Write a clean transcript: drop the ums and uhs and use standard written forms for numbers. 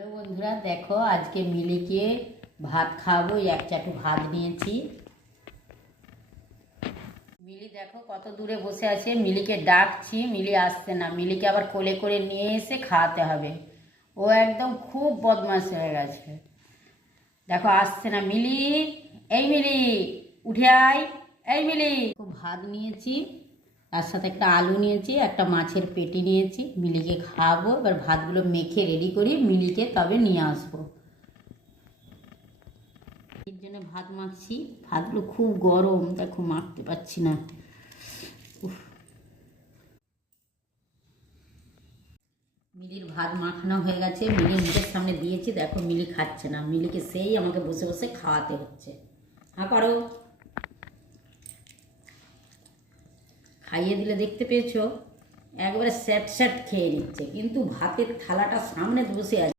Hello বন্ধুরা, দেখো আজকে মিলিকে ভাত খাওয়াবো। এক চাটু ভাত নিয়েছি। মিলি দেখো কত দূরে বসে আছে। মিলিকে ডাকছি, মিলি আসছে না। মিলিকে আবার কোলে করে নিয়ে এসে খাওয়াতে হবে। ও একদম খুব বদমাশ হয়ে গেছে। দেখো আসছে না মিলি। এই মিলি, উঠে আয়। এই মিলি, ভাত নিয়েছি, তার সাথে একটা আলু নিয়েছি, একটা মাছের পেটি নিয়েছি। মিলিকে খাওয়াবো। এবার ভাতগুলো মেখে রেডি করি, মিলিকে তবে নিয়ে আসবো। এর জন্য ভাত মাখছি। ভাতগুলো খুব গরম, দেখো মাখতে পারছি না। মিলির ভাত মাখানো হয়ে গেছে। মিলি মুখের সামনে দিয়েছি, দেখো মিলি খাচ্ছে না। মিলিকে সেই আমাকে বসে বসে খাওয়াতে হচ্ছে। হ্যাঁ পারো, খাইয়ে দিলে দেখতে পেয়েছো একবারে স্যাট স্যাট খেয়ে নিচ্ছে, কিন্তু ভাতের থালাটা সামনে বসে আছে।